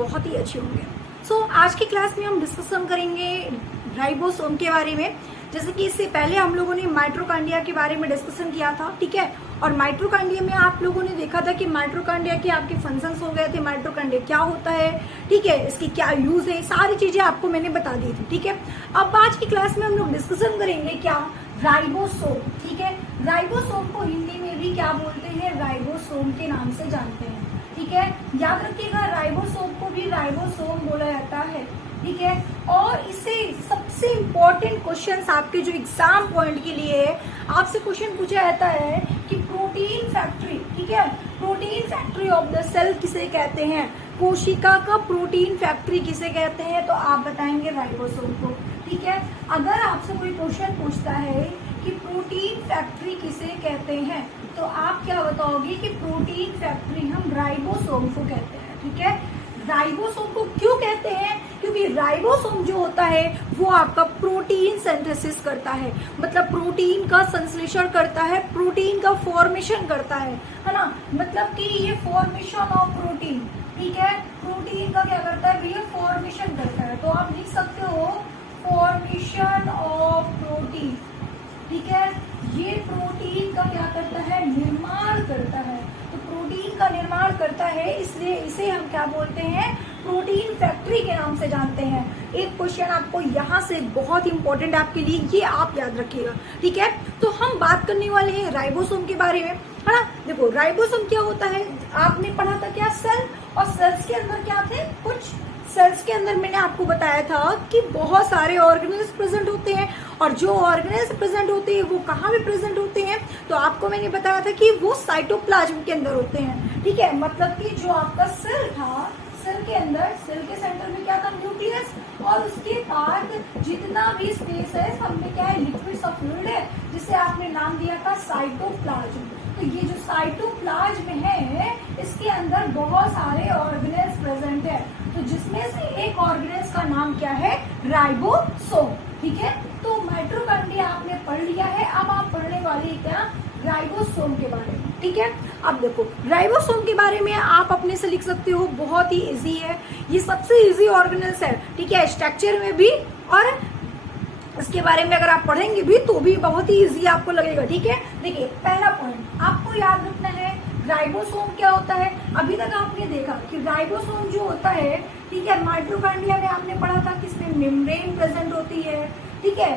बहुत ही अच्छे होंगे। सो आज की क्लास में हम डिस्कशन करेंगे राइबोसोम के बारे में। जैसे कि इससे पहले हम लोगों ने माइटोकॉन्ड्रिया के बारे में डिस्कशन किया था, ठीक है। और माइटोकॉन्ड्रिया में आप लोगों ने देखा था कि माइटोकॉन्ड्रिया के आपके फंक्शंस हो गए थे, माइटोकॉन्ड्रिया क्या होता है, ठीक है, इसकी क्या यूज है, सारी चीजें आपको मैंने बता दी थी, ठीक है। अब आज की क्लास में हम लोग डिस्कशन करेंगे क्या, राइबोसोम, ठीक है। राइबोसोम को हिंदी में भी क्या बोलते हैं, राइबोसोम के नाम से जानते हैं, ठीक है। याद रखिएगा राइबोसोम को भी राइबोसोम बोला जाता है, ठीक है। और इससे सबसे इम्पोर्टेंट क्वेश्चंस आपके जो एग्जाम पॉइंट के लिए है, आपसे क्वेश्चन पूछा जाता है कि प्रोटीन फैक्ट्री, ठीक है, protein factory of the cell किसे कहते हैं, कोशिका का प्रोटीन फैक्ट्री किसे कहते हैं, तो आप बताएंगे राइबोसोम को, ठीक है। अगर आपसे कोई क्वेश्चन पूछता है कि प्रोटीन फैक्ट्री किसे कहते हैं, तो आप क्या बताओगे कि प्रोटीन फैक्ट्री हम राइबोसोम को कहते हैं, ठीक है। राइबोसोम को क्यों कहते हैं, क्योंकि राइबोसोम जो होता है वो आपका प्रोटीन सिंथेसिस करता है, मतलब प्रोटीन का संश्लेषण करता है, प्रोटीन का फॉर्मेशन करता है ना। मतलब कि ये फॉर्मेशन ऑफ प्रोटीन, ठीक है, प्रोटीन का क्या करता है, ये फॉर्मेशन करता है। तो आप लिख सकते हो फॉर्मेशन ऑफ प्रोटीन, ठीक है। ये प्रोटीन का क्या करता है, निर्माण करता है। तो प्रोटीन का निर्माण करता है, इसलिए इसे हम क्या बोलते हैं, प्रोटीन फैक्ट्री के नाम से जानते हैं। एक क्वेश्चन आपको यहाँ से बहुत इंपॉर्टेंट आपके लिए, ये आप याद रखिएगा, ठीक है। तो हम बात करने वाले हैं राइबोसोम के बारे में, है ना। देखो राइबोसोम क्या होता है, आपने पढ़ा था क्या, सेल, और सेल्स के अंदर क्या थे, कुछ सेल्स के अंदर मैंने आपको बताया था कि बहुत सारे ऑर्गेनेल्स प्रेजेंट होते हैं, और जो ऑर्गेनेल्स प्रेजेंट होते हैं वो कहाँ पे प्रेजेंट होते हैं, तो आपको मैंने बताया था कि वो साइटोप्लाज्म के अंदर होते हैं, ठीक है। मतलब कि जो आपका सेल था, सेल के अंदर, सेल के सेंटर में क्या था, न्यूक्लियस, और उसके बाद जितना भी स्पेस है सब में क्या है, लिक्विड्स ऑफ फ्लूइड है, जिसे आपने नाम दिया था साइटोप्लाज्म। तो ये जो साइटोप्लाज्म है, इसके अंदर बहुत सारे ऑर्गेनेल्स प्रेजेंट है, तो जिसमें से एक ऑर्गेनेल्स का नाम क्या है, राइबोसोम, ठीक है। तो माइटोकॉन्ड्रिया आपने पढ़ लिया है, अब आप पढ़ने वाली क्या, राइबोसोम के बारे में, ठीक है। अब देखो राइबोसोम के बारे में आप अपने से लिख सकते हो, बहुत ही इजी है, ये सबसे इजी ऑर्गेनेल्स है, ठीक है, स्ट्रक्चर में भी, और इसके बारे में अगर आप पढ़ेंगे भी तो भी बहुत ही इजी आपको लगेगा, ठीक है। देखिए पहला पॉइंट आपको याद रखना है, राइबोसोम क्या होता है। अभी तक आपने देखा कि राइबोसोम जो होता है, ठीक है, माइटोकॉन्ड्रिया में आपने पढ़ा था कि इसमें मेम्ब्रेन प्रेजेंट होती है, ठीक है,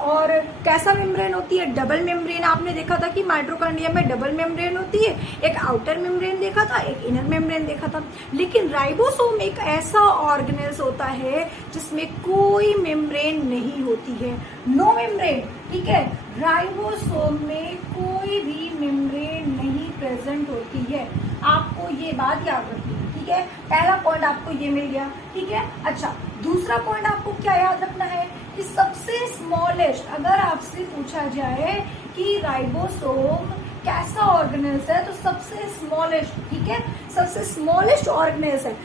और कैसा मेम्ब्रेन होती है, डबल मेम्ब्रेन। आपने देखा था कि माइटोकॉन्ड्रिया में डबल मेम्ब्रेन होती है, एक आउटर मेम्ब्रेन देखा था, एक इनर मेम्ब्रेन देखा था। लेकिन राइबोसोम एक ऐसा ऑर्गेनेल्स होता है जिसमें कोई मेम्ब्रेन नहीं होती है, नो मेम्ब्रेन, ठीक है। राइबोसोम में कोई भी मेम्ब्रेन नहीं प्रेजेंट होती है, आपको ये बात याद रखनी है, ठीक है। पहला पॉइंट आपको ये मिल गया, ठीक है। अच्छा, दूसरा पॉइंट आपको क्या याद रखना है कि सबसे स्मॉलेस्ट, अगर आपसे पूछा जाए कि राइबोसोम कैसा ऑर्गेनेल्स है, तो सबसे स्मॉलेस्ट, ठीक है, सबसे स्मॉलेस्ट ऑर्गेनेल्स है।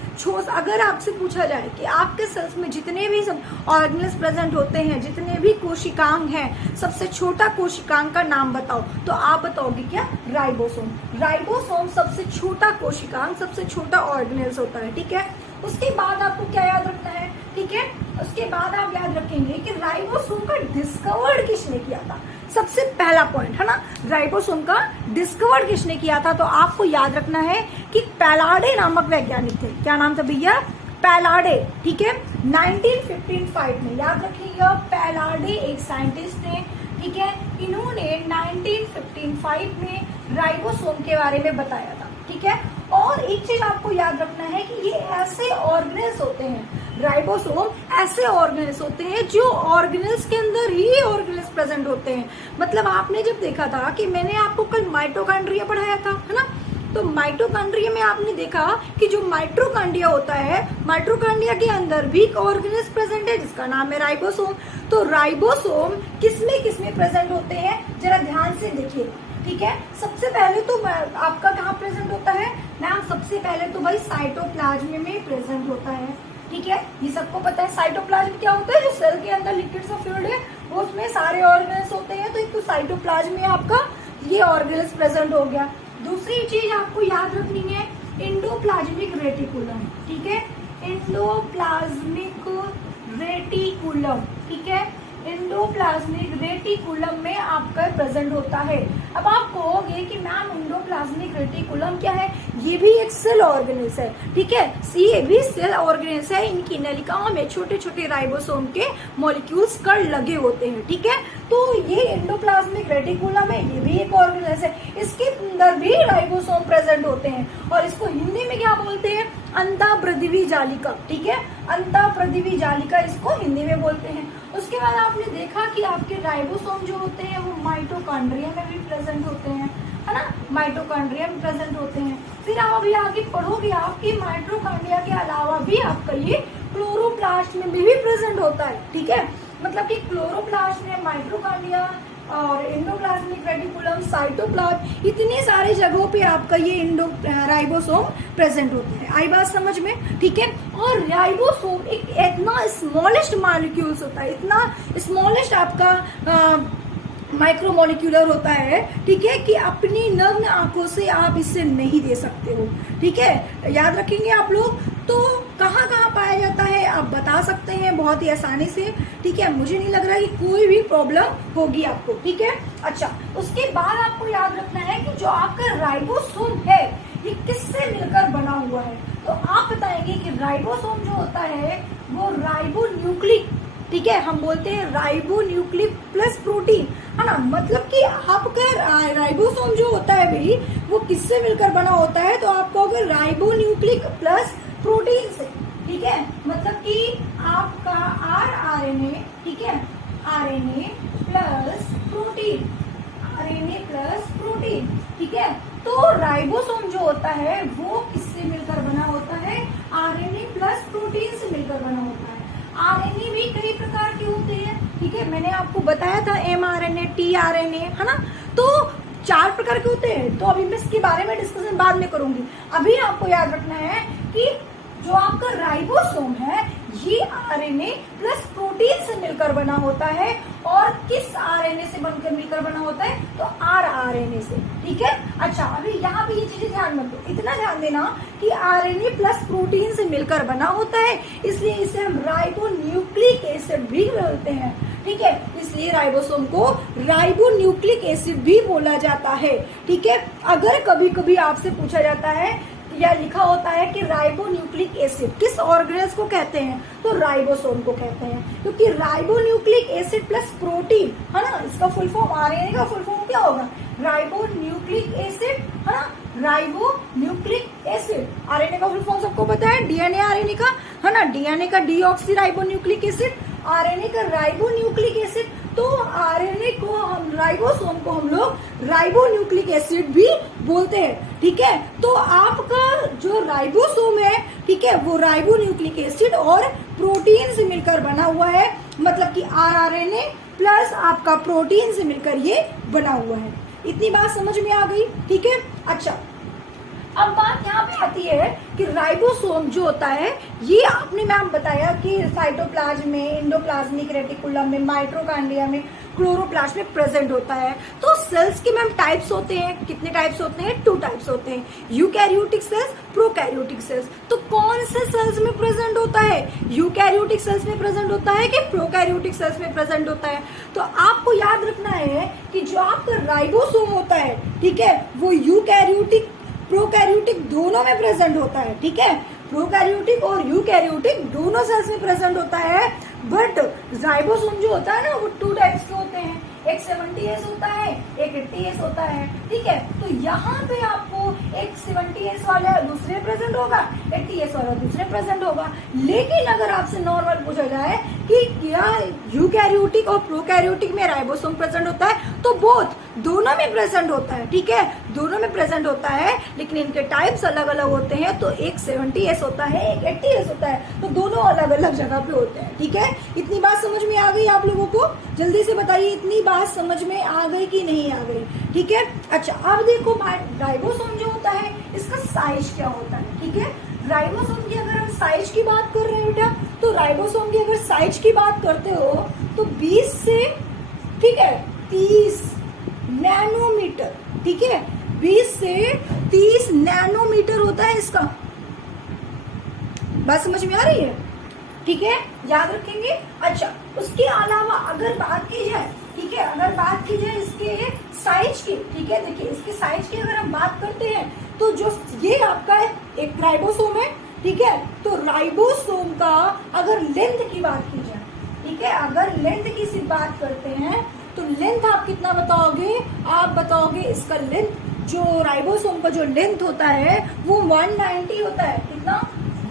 अगर आपसे पूछा जाए कि आपके सेल्स में जितने भी ऑर्गेनेल्स प्रेजेंट होते हैं, जितने भी कोशिकांग हैं, सबसे छोटा कोशिकांग का नाम बताओ, तो आप बताओगे क्या, राइबोसोम। राइबोसोम सबसे छोटा कोशिकांग, सबसे छोटा ऑर्गेनेल्स होता है, ठीक है। उसके बाद आपको क्या याद रखना है, ठीक है, उसके बाद आप याद रखेंगे कि राइबोसोम का डिस्कवर्ड किसने किया था, सबसे पहला पॉइंट है ना, राइबोसोम का डिस्कवर्ड किसने किया था, तो आपको याद रखना है कि पैलाडे नामक वैज्ञानिक थे। क्या नाम था भैया, पैलाडे, ठीक है। 1955 में, याद रखिएगा, पैलाडे एक साइंटिस्ट थे, ठीक है। इन्होंने 1955 में राइबोसोम के बारे में बताया था, ठीक है। और एक चीज आपको याद रखना है कि ये ऐसे ऑर्गेनेल्स होते हैं, राइबोसोम ऐसे ऑर्गेनेल्स होते हैं जो ऑर्गेनेल्स के अंदर ही ऑर्गेनेल्स प्रेजेंट होते हैं। मतलब आपने जब देखा था कि मैंने आपको कल माइटोकॉन्ड्रिया पढ़ाया था, है ना, तो माइटोकॉन्ड्रिया में आपने देखा कि जो माइटोकॉन्ड्रिया होता है, माइटोकॉन्ड्रिया के अंदर भी ऑर्गेनेल्स प्रेजेंट है जिसका नाम है राइबोसोम। तो राइबोसोम किसमें प्रेजेंट होते हैं, जरा ध्यान से देखिए, ठीक है। सबसे पहले तो आपका कहाँ प्रेजेंट होता है मैम, सबसे पहले तो भाई साइटोप्लाज्म में प्रेजेंट होता है, ठीक है, ये सबको पता है। साइटोप्लाज्म क्या होता है, जो सेल के अंदर लिक्विड्स ऑफ फ्लूइड है, वो उसमें सारे ऑर्गेनेल्स होते हैं, तो एक तो साइटोप्लाज्म में आपका ये ऑर्गेनेल्स प्रेजेंट हो गया। दूसरी चीज आपको याद रखनी है, एंडोप्लाज्मिक रेटिकुलम, ठीक है, एंडोप्लाज्मिक रेटिकुलम, ठीक है, एंडोप्लाज्मिक रेटिकुलम में आपका प्रेजेंट होता है। अब आप कहोगे कि मैम एंडोप्लाज्मिक रेटिकुलम क्या है? ये भी एक सेल ऑर्गेनेल्स है, ठीक है, ये भी सेल ऑर्गेनेल्स है। इनकी नलिकाओं में छोटे छोटे राइबोसोम के मॉलिक्यूल्स कण लगे होते हैं, ठीक है। तो ये एंडोप्लाज्मिक रेटिकुलम है, ये भी एक ऑर्गेनेल्स है, इसके अंदर भी राइबोसोम प्रेजेंट होते हैं और इसको हिंदी में क्या बोलते हैं? अंतःप्रदिवी जालिका, ठीक है, अंतःप्रदिवी जालिका इसको हिंदी में बोलते हैं। उसके बाद आपने देखा कि आपके राइबोसोम जो होते हैं वो माइटोकॉन्ड्रिया में भी प्रेजेंट होते हैं, है ना, माइटोकॉन्ड्रिया में प्रेजेंट होते हैं। फिर आप अभी आगे पढ़ोगे आपकी माइटोकॉन्ड्रिया के अलावा भी आपका ये क्लोरोप्लास्ट में भी प्रेजेंट होता है, ठीक है। मतलब कि क्लोरोप्लास्ट में माइटोकॉन्ड्रिया और एंडोप्लाज्मिक रेटिकुलम, साइटोप्लाज्म, इतने सारे जगहों पे आपका ये राइबोसोम प्रेजेंट होता है। आई बात समझ में, ठीक है। और राइबोसोम एक इतना स्मॉलेस्ट मॉलिक्यूल्स होता है, इतना स्मॉलेस्ट आपका माइक्रोमोलिक्यूलर होता है, ठीक है, कि अपनी नग्न आंखों से आप इसे नहीं दे सकते हो, ठीक है, याद रखेंगे आप लोग। तो कहाँ कहाँ पाया जाता है आप बता सकते हैं बहुत ही आसानी से, ठीक है, मुझे नहीं लग रहा कि कोई भी प्रॉब्लम होगी आपको, ठीक है। अच्छा, उसके बाद आपको याद रखना है कि जो आपका राइबोसोम है ये किससे मिलकर बना हुआ है। तो आप बताएंगे कि राइबोसोम जो होता है वो राइबोन्यूक्लिक, ठीक है, हम बोलते हैं राइबोन्यूक्लिक प्लस प्रोटीन, है ना। मतलब कि आपका राइबोसोम जो होता है भाई वो किससे मिलकर बना होता है? तो आप कहोगे राइबोन्यूक्लिक प्लस प्रोटीन से, ठीक है। मतलब कि आपका आरएनए, ठीक है, RNA plus protein, RNA plus protein, ठीक है। तो राइबोसोम जो होता है वो किससे मिलकर बना होता है? आरएनए प्लस प्रोटीन से मिलकर बना होता है। आरएनए भी कई प्रकार के होते हैं, ठीक है, मैंने आपको बताया था एमआरएनए, टीआरएनए, है ना। तो 4 प्रकार के होते हैं। तो अभी मैं इसके बारे में डिस्कशन बाद में करूंगी। अभी आपको याद रखना है कि जो आपका राइबोसोम है ये आरएनए प्लस प्रोटीन से मिलकर बना होता है। और किस आरएनए से बनकर मिलकर बना होता है? तो आरएनए से, ठीक है। अच्छा, अभी यहाँ पे ये चीजें ध्यान मत दो, इतना ध्यान देना कि आरएनए प्लस प्रोटीन से मिलकर बना होता है, इसलिए इसे हम राइबोन्यूक्लिक एसिड भी बोलते हैं, ठीक है। इसलिए राइबोसोम को राइबोन्यूक्लिक एसिड भी बोला जाता है, ठीक है। अगर कभी कभी आपसे पूछा जाता है या लिखा होता है कि राइबोन्यूक्लिक एसिड किस ऑर्गेनेल्स को कहते हैं? तो राइबोसोम को कहते हैं, क्योंकि राइबोन्यूक्लिक एसिड प्लस प्रोटीन, है ना, इसका फुल फॉर्म, आरएनए का फुल फॉर्म क्या होगा? राइबोन्यूक्लिक एसिड, है ना, राइबोन्यूक्लिक एसिड। आरएनए का फुल फॉर्म सबको पता है, डीएनए आरएनए का, है ना, डीएनए का डीऑक्सी राइबोन्यूक्लिक एसिड, आरएनए का राइबोन्यूक्लिक एसिड। तो आरएनए को हम, राइबोसोम को हम लोग राइबोन्यूक्लिक एसिड भी बोलते हैं, ठीक है। तो आपका जो राइबोसोम है, ठीक है, वो राइबोन्यूक्लिक एसिड और प्रोटीन से मिलकर बना हुआ है। मतलब कि आरएनए प्लस आपका प्रोटीन से मिलकर ये बना हुआ है। इतनी बात समझ में आ गई, ठीक है। अच्छा, अब बात यहाँ पे आती है कि राइबोसोम जो होता है ये आपने मैम बताया कि साइटोप्लाज्म में, एंडोप्लाज्मिक रेटिकुलम में, माइटोकॉन्ड्रिया में, क्लोरोप्लास्ट में प्रेजेंट होता है। तो सेल्स के मैम टाइप्स होते हैं, कितने टाइप्स होते हैं? 2 टाइप्स होते हैं, यूकैरियोटिक सेल्स, प्रोकैरियोटिक सेल्स। तो कौन से सेल्स में प्रेजेंट होता है? यूकैरियोटिक सेल्स में प्रेजेंट होता है कि प्रोकैरियोटिक सेल्स में प्रेजेंट होता है? तो आपको याद रखना है कि जो आपका राइबोसोम होता है, ठीक है, वो यूकैरियोटिक, प्रोकैरियोटिक दोनों में प्रेजेंट होता है, ठीक है। प्रोकैरियोटिक और यूकैरियोटिक दोनों सेल्स में प्रेजेंट होता है। बट राइबोसोम जो होता है ना वो 2 टाइप्स के होते हैं, एक 70S होता है, एक 80S होता है, ठीक है। तो यहाँ पे आपको एक 70S वाला दूसरे प्रेजेंट होगा, 80S वाला दूसरे प्रेजेंट होगा। लेकिन अगर आपसे नॉर्मल पूछा जाए कि क्या यूकैरियोटिक और प्रोकैरियोटिक में राइबोसोम प्रेजेंट होता है, तो बोथ, दोनों में प्रेजेंट होता है, ठीक है, दोनों में प्रेजेंट होता है। लेकिन इनके टाइप्स अलग अलग होते हैं। तो एक 70S होता है, एक 80S होता है, तो दोनों अलग अलग जगह पे होते हैं, ठीक है। इतनी बात समझ में आ गई आप लोगों को? जल्दी से बताइए, इतनी बात समझ में आ गई कि नहीं आ गई, ठीक है। अच्छा, अब देखो राइबोसोम जो होता है इसका साइज क्या होता है, ठीक है। राइबोसोम की अगर हम साइज की बात कर रहे हैं बेटा, तो राइबोसोम की अगर साइज की बात करते हो तो 20 से, ठीक है, 30 नैनोमीटर, ठीक है, 20 से 30 नैनोमीटर होता है इसका। बात समझ में आ रही है? ठीक है, याद रखेंगे। अच्छा, उसके अलावा अगर बात की जाए, ठीक है, अगर बात की जाए इसके साइज की, ठीक है, देखिए इसके साइज की अगर हम बात करते हैं तो जो ये आपका एक राइबोसोम है, ठीक है, तो राइबोसोम का अगर लेंथ की बात की जाए, ठीक है, अगर लेंथ की सिर्फ बात करते हैं तो लेंथ आप कितना बताओगे? आप बताओगे इसका लेंथ, जो राइबोसोम का जो लेंथ होता है वो 190 होता है। कितना?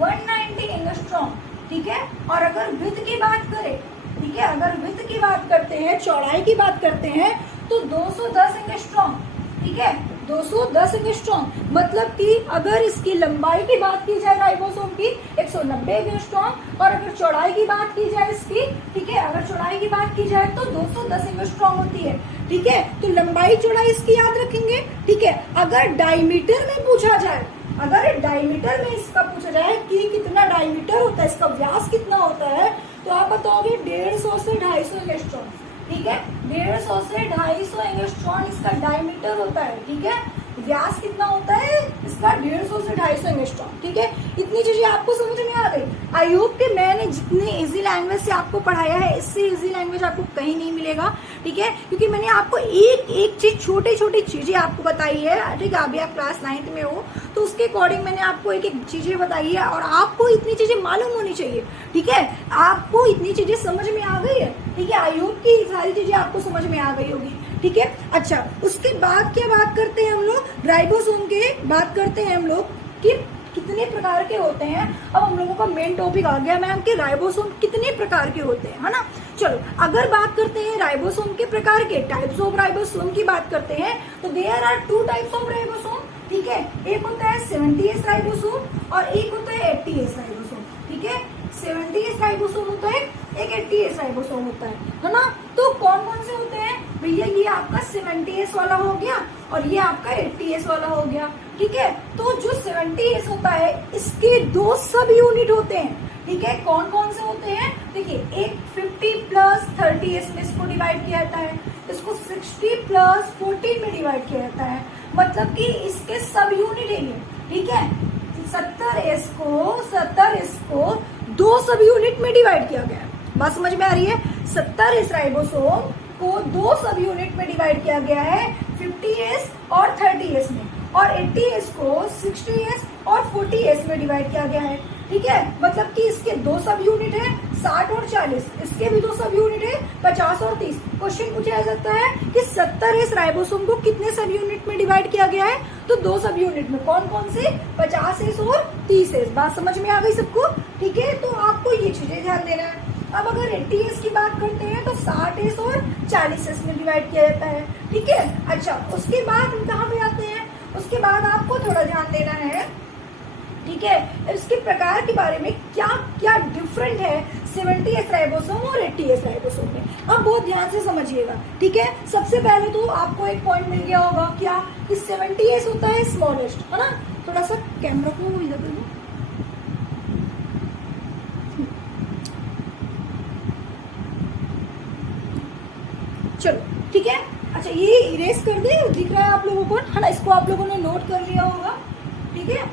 190 एंगस्ट्रॉम, ठीक है। और अगर विड्थ की बात करें, ठीक है, अगर विड्थ की बात करते हैं, चौड़ाई की बात करते हैं तो 210 एंगस्ट्रॉम, ठीक है, 210 एंगस्ट्रॉम। मतलब कि अगर इसकी लंबाई की बात की जाए राइबोसोम की 190 एंगस्ट्रॉम, और अगर चौड़ाई की बात की जाए इसकी, ठीक है, अगर चौड़ाई की बात की जाए तो 210 एंगस्ट्रॉम होती है, ठीक है। तो लंबाई चौड़ाई इसकी याद रखेंगे, ठीक है। अगर डायमीटर में पूछा जाए, अगर डायमीटर में इसका पूछा जाए कि कितना डायमीटर होता है, इसका व्यास कितना होता है, तो आप बताओगे 150 से 250 एंगस्ट्रॉम, ठीक है, 150 से 250 एंगस्ट्रॉम इसका डायमीटर होता है, ठीक है। व्यास कितना होता है इसका? 150 से 250 एंगस्ट्रॉम, ठीक है। इतनी चीजें आपको समझ में आ गई? आई होप कि मैंने जितनी इजी लैंग्वेज से आपको पढ़ाया है, इससे इजी लैंग्वेज आपको कहीं नहीं मिलेगा, ठीक है, क्योंकि मैंने आपको एक एक चीज, छोटी छोटी चीजें आपको बताई है, ठीक है। अभी आप क्लास 9th में हो तो उसके अकॉर्डिंग मैंने आपको एक एक चीजें बताई है, और आपको इतनी चीजें मालूम होनी चाहिए, ठीक है। आपको इतनी चीजें समझ में आ गई है, ठीक है। आई होप की सारी चीजें आपको समझ में आ गई होगी, ठीक है। अच्छा, उसके बाद क्या बात करते हैं हम लोग? राइबोसोम के बात करते हैं हम लोग कि कितने प्रकार के होते हैं। अब हम लोगों का मेन टॉपिक आ गया मैम कि राइबोसोम कितने प्रकार के होते हैं, है ना। चलो, अगर बात करते हैं राइबोसोम के प्रकार के, टाइप्स ऑफ राइबोसोम की बात करते हैं, तो there are 2 types of ribosome, ठीक है। एक होता है 70S राइबोसोम और एक होता है 80S राइबोसोम, ठीक है। 70S राइबोसोम होता है, एक 80S राइबोसोम होता है ना। तो कौन कौन से होते हैं भैया? ये आपका 70S वाला हो गया और ये आपका 80S वाला हो गया, ठीक है। तो जो 70S होता है इसके 2 सब यूनिट होते हैं, ठीक है। कौन कौन से होते हैं? देखिए, एक 50 प्लस 30S में इसको डिवाइड किया जाता है, इसको 60 प्लस 14 में डिवाइड किया जाता है, मतलब कि इसके सब यूनिट है ये, ठीक है। 70S को 2 सब यूनिट में डिवाइड किया गया है। बात समझ में आ रही है? 70S राइबोसोम को 2 सब यूनिट में डिवाइड किया गया है, 50S और 30S में, और 80S को 60S और 40S में डिवाइड किया गया है, ठीक है। मतलब कि इसके 2 सब यूनिट है 60 और 40, इसके भी 2 सब यूनिट है 50 और 30। क्वेश्चन पूछा जाता है कि 70S राइबोसोम को कितने सब यूनिट में डिवाइड किया गया है? तो 2 सब यूनिट में। कौन कौन से? 50S और 30S। बात समझ में आ गई सबको? ठीक है, तो आपको ये चीजें ध्यान देना है। अब अगर 80S की बात करते हैं तो 60S और 40S में डिवाइड किया जाता है, ठीक है। अच्छा, उसके बाद हम कहाँ पे आते हैं? उसके बाद आपको थोड़ा ध्यान देना है, ठीक है, इसके प्रकार के बारे में क्या क्या डिफरेंट है 70S राइबोसोम और 80S राइबोसोम में। अब बहुत ध्यान से समझिएगा, ठीक है। सबसे पहले तो आपको एक पॉइंट मिल गया होगा क्या कि 70S होता है स्मॉलेस्ट, है ना। थोड़ा सा कैमरा को इधर कर लो। चलो, ठीक है। अच्छा, ये इरेज कर दे, दिख रहा है आप लोगों को, है ना। इसको आप लोगों ने नोट कर लिया होगा, ठीक है।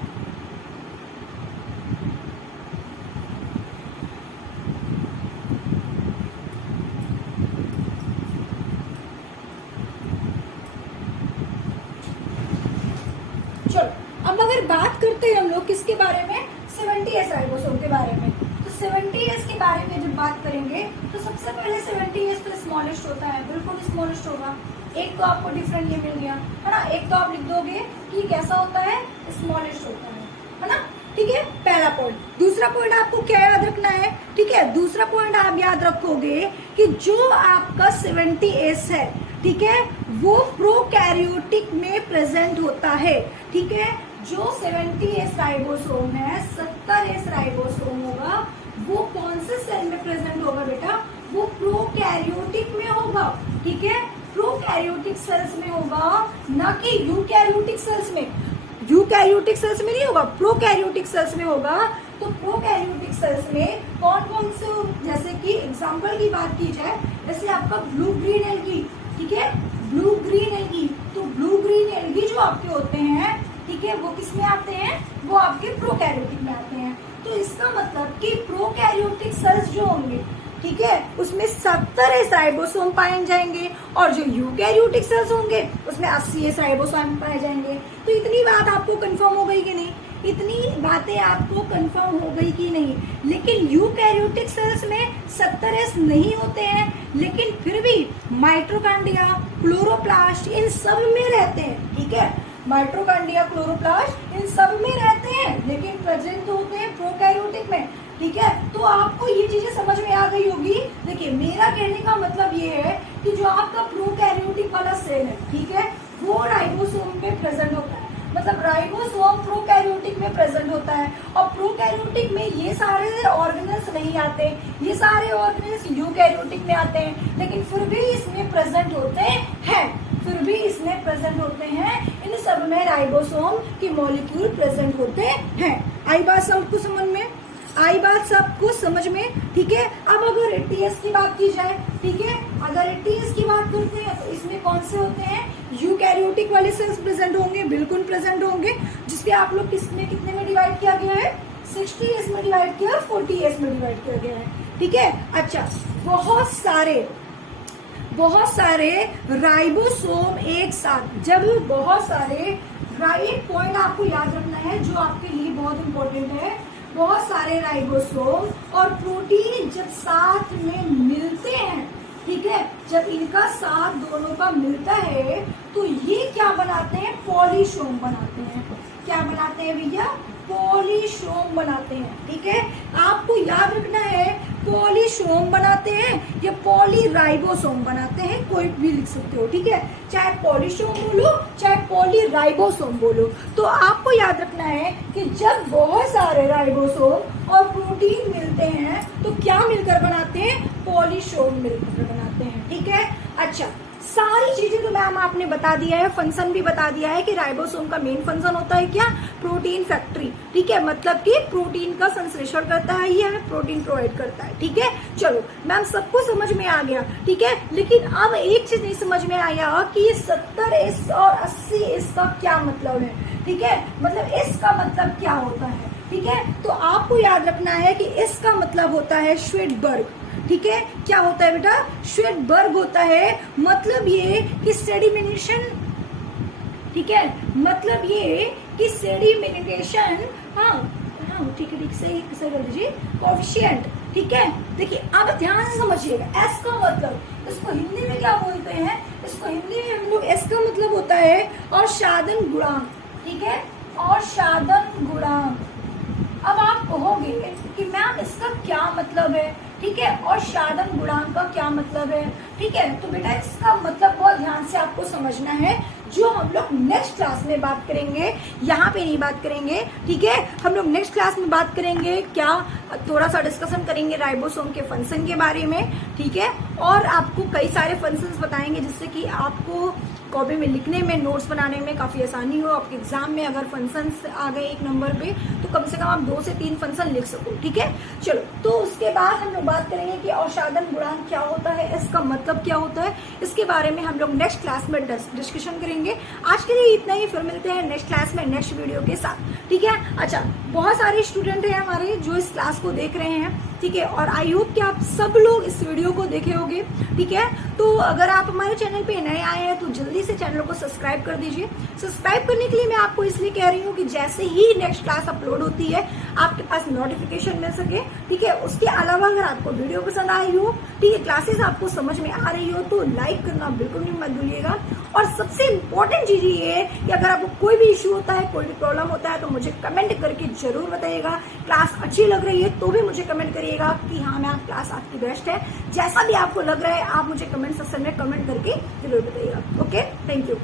चलो, अब अगर बात करते हैं हम लोग किसके बारे में? 70S राइबोसोम के बारे में। तो 70S के बारे में जब बात करेंगे तो सबसे पहले 70S तो स्मॉलेस्ट होता है, बिल्कुल स्मॉलेस्ट होगा। एक तो आपको डिफरेंट ये मिल गया, है ना। एक तो आप लिख दोगे कि कैसा होता है, स्मॉलेस्ट होता है ना, ठीक है। पहला पॉइंट। दूसरा पॉइंट आपको क्या याद रखना है? ठीक है, दूसरा पॉइंट आप याद रखोगे कि जो आपका 70S है, ठीक है, वो प्रोकैरियोटिक में प्रेजेंट होता है, ठीक है। जो 70S राइबोसोम है, 70S राइबोसोम होगा, वो कौन से सेल में प्रेजेंट होगा बेटा? वो प्रोकैरियोटिक में होगा, ठीक है। प्रोकैरियोटिक सेल्स में होगा, ना कि यूकैरियोटिक सेल्स में। यूकैरियोटिक सेल्स में नहीं होगा, प्रोकैरियोटिक सेल्स में होगा। तो प्रोकैरियोटिक सेल्स में कौन कौन से, जैसे कि एग्जांपल की बात की जाए, जैसे आपका ब्लू ग्रीन एल्गी, ठीक है, ब्लू ग्रीन एल्गी। तो ब्लू ग्रीन एल्गी जो आपके होते हैं, ठीक है, वो किस में आते हैं? वो आपके प्रोकैरियोटिक में आते हैं, तो इसका मतलब कि प्रोकैरियोटिक सेल्स जो होंगे, ठीक है, उसमें 70 राइबोसोम पाए जाएंगे और जो यूकैरियोटिक सेल्स होंगे उसमें 80 राइबोसोम पाए जाएंगे। तो इतनी बात आपको कंफर्म हो गई कि नहीं? इतनी बातें आपको कंफर्म हो गई कि नहीं? लेकिन यूकैरियोटिक सेल्स में 70 नहीं होते हैं, लेकिन फिर भी माइटोकॉन्ड्रिया, क्लोरोप्लास्ट इन सब में रहते हैं, ठीक है। माइटोकॉन्ड्रिया, क्लोरोप्लास्ट इन सब में रहते हैं, लेकिन प्रेजेंट होते हैं प्रोकैरियोटिक में, ठीक है। तो आपको ये चीजें समझ में आ गई होगी। देखिए, मेरा कहने का मतलब ये है कि जो आपका प्रोकैरियोटिक वाला सेल है, ठीक है, वो राइबोसोम पे प्रेजेंट होता है। मतलब राइबोसोम प्रोकैरियोटिक में प्रेजेंट होता है, और प्रोकैरियोटिक में ये सारे ऑर्गेनल्स नहीं आते, ये सारे ऑर्गेनल्स यूकैरियोटिक में आते हैं, लेकिन फिर भी इसमें प्रेजेंट होते हैं, फिर भी इसमें प्रेजेंट होते हैं। इन सब में राइबोसोम के मॉलिक्यूल प्रेजेंट होते हैं। आई बात सबको समझ में? आई बात सबको समझ में, ठीक है। अब अगर एटीएस की बात की जाए, ठीक है, अगर एटीएस की बात करते हैं तो इसमें कौन से होते हैं? यूकैरियोटिक वाले सेल्स प्रेजेंट होंगे, बिल्कुल प्रेजेंट होंगे, जिसके आप लोग किसमें कितने में डिवाइड किया गया है? 60s में डिवाइड किया, 40s में डिवाइड किया गया है, ठीक है। अच्छा, बहुत सारे राइबोसोम एक साथ, जब बहुत सारे, राइट पॉइंट आपको याद रखना है जो आपके लिए बहुत इंपॉर्टेंट है, बहुत सारे राइबोसोम और प्रोटीन जब साथ में मिलते हैं, ठीक है, जब इनका साथ दोनों का मिलता है तो ये क्या बनाते हैं? पॉलीसोम बनाते हैं। क्या बनाते हैं भैया? पॉलीसोम बनाते हैं, ठीक है। आपको याद रखना है, पॉलीसोम बनाते हैं या पॉलीराइबोसोम बनाते हैं, कोई भी लिख सकते हो, ठीक है। चाहे पॉलीसोम बोलो चाहे पॉलीराइबोसोम बोलो, तो आपको याद रखना है कि जब बहुत सारे राइबोसोम और प्रोटीन मिलते हैं तो क्या मिलकर बनाते हैं? पॉलीसोम मिलकर बनाते हैं, ठीक है। अच्छा, सारी चीजें तो मैम आपने बता दिया है, फंक्शन भी बता दिया है कि राइबोसोम का मेन फंक्शन होता है क्या? प्रोटीन फैक्ट्री, ठीक है, मतलब कि प्रोटीन का संश्लेषण करता है, ये हमें प्रोटीन प्रोवाइड करता है, ठीक है। चलो मैम, सबको समझ में आ गया, ठीक है। लेकिन अब एक चीज नहीं समझ में आया कि ये 70S और 80S का क्या मतलब है, ठीक है, मतलब इसका मतलब क्या होता है, ठीक है। तो आपको याद रखना है कि इसका मतलब होता है श्वेटबर्ग, ठीक है। क्या होता है बेटा? श्वेटबर्ग होता है, मतलब ये कि सेडिमेंटेशन, ठीक है, मतलब ये कि सेडिमेंटेशन, हाँ ठीक है, ठीक सही कर दीजिए, कोएफिशिएंट, ठीक है। देखिए, अब ध्यान से समझिएगा, एस का मतलब, इसको हिंदी में क्या बोलते हैं? इसको हिंदी में हम लोग, एस का मतलब होता है औषाधन गुणांक, ठीक है, औषाधन गुणांक। अब आप कहोगे कि मैम इसका क्या मतलब है, ठीक है, और औषाधन गुणांक का क्या मतलब है, ठीक है। तो बेटा इसका मतलब बहुत ध्यान से आपको समझना है, जो हम लोग नेक्स्ट क्लास में बात करेंगे, यहाँ पे नहीं बात करेंगे, ठीक है। हम लोग नेक्स्ट क्लास में बात करेंगे, क्या थोड़ा सा डिस्कशन करेंगे राइबोसोम के फंक्शन के बारे में, ठीक है, और आपको कई सारे फंक्शंस बताएंगे जिससे कि आपको कॉपी में लिखने में, नोट्स बनाने में काफी आसानी हो। आपके एग्जाम में अगर फंक्शंस आ गए एक नंबर पे तो कम से कम आप 2 से 3 फंक्शन लिख सको, ठीक है। चलो, तो उसके बाद हम लोग बात करेंगे कि औषाधन गुणांक क्या होता है, इसका मतलब क्या होता है, इसके बारे में हम लोग नेक्स्ट क्लास में डिस्कशन करेंगे। आज के लिए इतना ही, फिर मिलते हैं नेक्स्ट क्लास में नेक्स्ट वीडियो के साथ, ठीक है। अच्छा, बहुत सारे स्टूडेंट हैं हमारे जो इस क्लास को देख रहे हैं, ठीक है, और आई होप कि आप सब लोग इस वीडियो को देखे होंगे, ठीक है। तो अगर आप हमारे चैनल पे नए आए हैं तो जल्दी से चैनल को सब्सक्राइब कर दीजिए। सब्सक्राइब करने के लिए मैं आपको इसलिए कह रही हूँ कि जैसे ही नेक्स्ट क्लास अपलोड होती है आपके पास नोटिफिकेशन मिल सके, ठीक है। उसके अलावा अगर आपको वीडियो पसंद आई हो, ठीक है, क्लासेस आपको समझ में आ रही हो, तो लाइक करना बिल्कुल नहीं मत भूलिएगा। और सबसे इम्पोर्टेंट चीज ये है कि अगर आपको कोई भी इश्यू होता है, कोई भी प्रॉब्लम होता है, तो मुझे कमेंट करके जरूर बताइएगा। क्लास अच्छी लग रही है तो भी मुझे कमेंट करिएगा कि हाँ मैम क्लास आपकी बेस्ट है। जैसा भी आपको लग रहा है आप मुझे कमेंट सेक्शन में कमेंट करके जरूर बताइएगा। Okay, thank you.